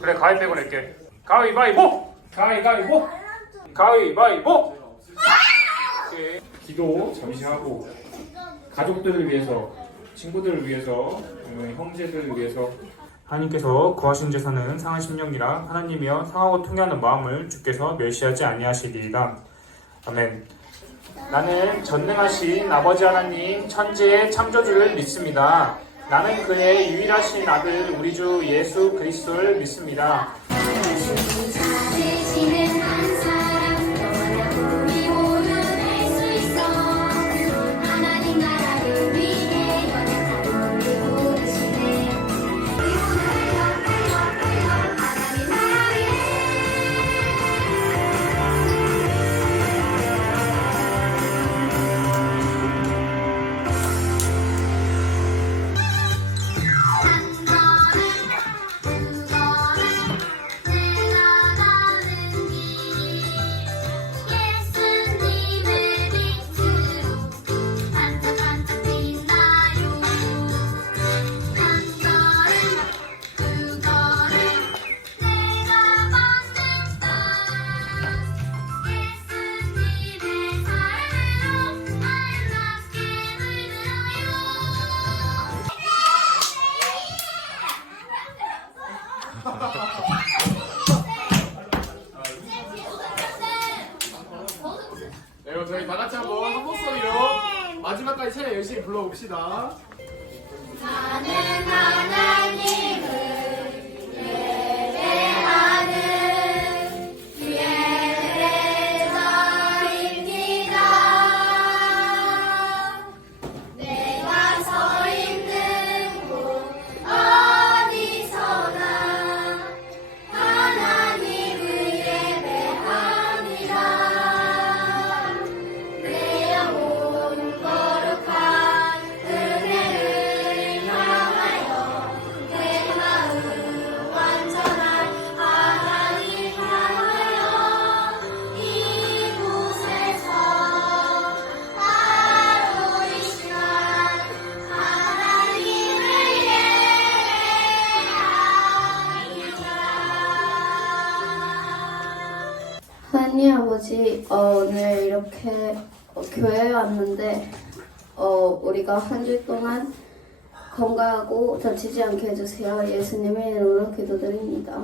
가위바위보 낼게. 가위바위보. 가위바위보. 가위바위보. 오케이. 기도 잠시 하고 가족들을 위해서 친구들을 위해서 음, 형제들을 위해서 하나님께서 거하신 제사는 상한 심령이라 하나님이여 상하고 통해하는 마음을 주께서 멸시하지 아니하시리이다. 아멘. 나는 전능하신 아버지 하나님 천지의 창조주를 믿습니다. 나는 그의 유일하신 아들 우리 주 예수 그리스도를 믿습니다. 한번 한 목소리로 마지막까지 찬양 열심히 불러봅시다. 나는 하나님 아버지 어, 오늘 이렇게 어, 교회에 왔는데 어, 우리가 한 주 동안 건강하고 다치지 않게 해주세요. 예수님의 이름으로 기도드립니다.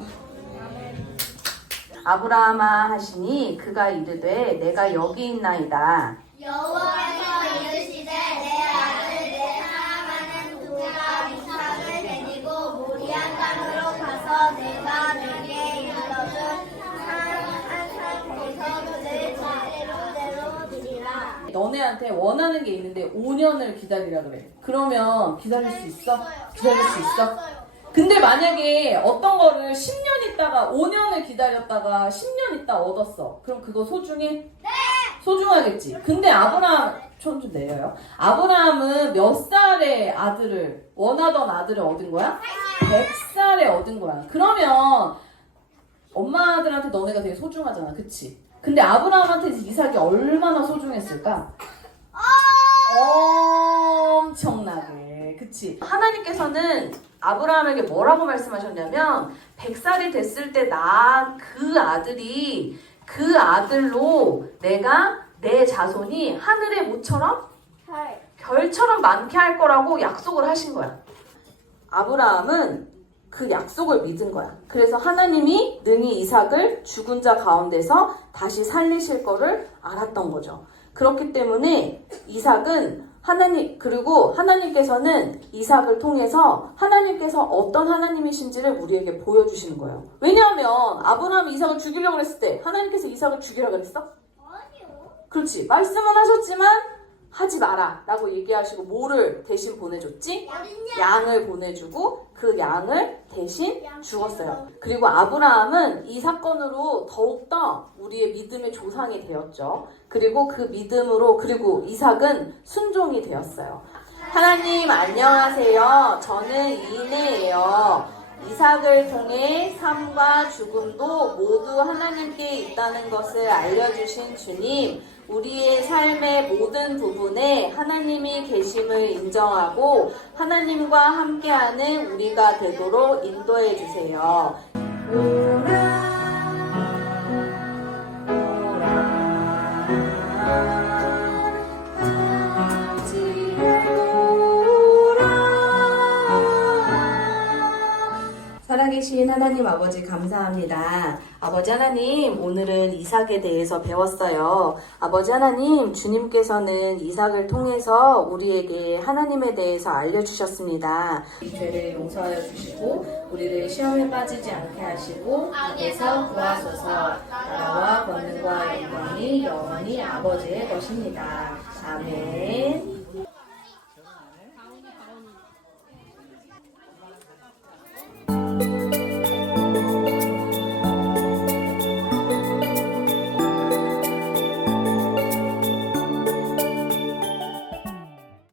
아브라함아 하시니 그가 이르되 내가 여기 있나이다. 너네한테 원하는 게 있는데 5년을 기다리라 그래. 그러면 기다릴 수 있어? 기다릴 수 있어? 근데 만약에 어떤 거를 10년 있다가 5년을 기다렸다가 10년 있다 얻었어. 그럼 그거 소중해? 네! 소중하겠지. 근데 아브라함 손좀 내려요. 아브라함은 몇 살에 아들을 원하던 아들을 얻은 거야? 100살에 얻은 거야. 그러면 엄마들한테 너네가 되게 소중하잖아. 그치? 근데 아브라함한테 이삭이 얼마나 소중했을까? 엄청나게. 그치? 하나님께서는 아브라함에게 뭐라고 말씀하셨냐면, 100살이 됐을 때 나 그 아들이 그 아들로 내가 내 자손이 하늘의 모처럼 별처럼 많게 할 거라고 약속을 하신 거야. 아브라함은 그 약속을 믿은 거야. 그래서 하나님이 능히 이삭을 죽은 자 가운데서 다시 살리실 거를 알았던 거죠. 그렇기 때문에 이삭은 하나님 그리고 하나님께서는 이삭을 통해서 하나님께서 어떤 하나님이신지를 우리에게 보여주시는 거예요. 왜냐하면 아브라함이 이삭을 죽이려고 했을 때 하나님께서 이삭을 죽이라 그랬어? 아니요 그렇지. 말씀은 하셨지만 하지 마라 라고 얘기하시고 뭐를 대신 보내줬지? 양을 보내주고 그 양을 대신 죽었어요. 그리고 아브라함은 이 사건으로 더욱더 우리의 믿음의 조상이 되었죠. 그리고 그 믿음으로 그리고 이삭은 순종이 되었어요. 하나님 안녕하세요. 저는 이인혜예요. 이삭을 통해 삶과 죽음도 모두 하나님께 있다는 것을 알려주신 주님, 우리의 삶의 모든 부분에 하나님이 계심을 인정하고 하나님과 함께하는 우리가 되도록 인도해 주세요. 하나님 아버지 감사합니다. 아버지 하나님 오늘은 이삭에 대해서 배웠어요. 아버지 하나님 주님께서는 이삭을 통해서 우리에게 하나님에 대해서 알려주셨습니다. 이 죄를 용서하여 주시고 우리를 시험에 빠지지 않게 하시고 악에서 구하소서 나라와 권능과 영광이 영원히 아버지의 것입니다.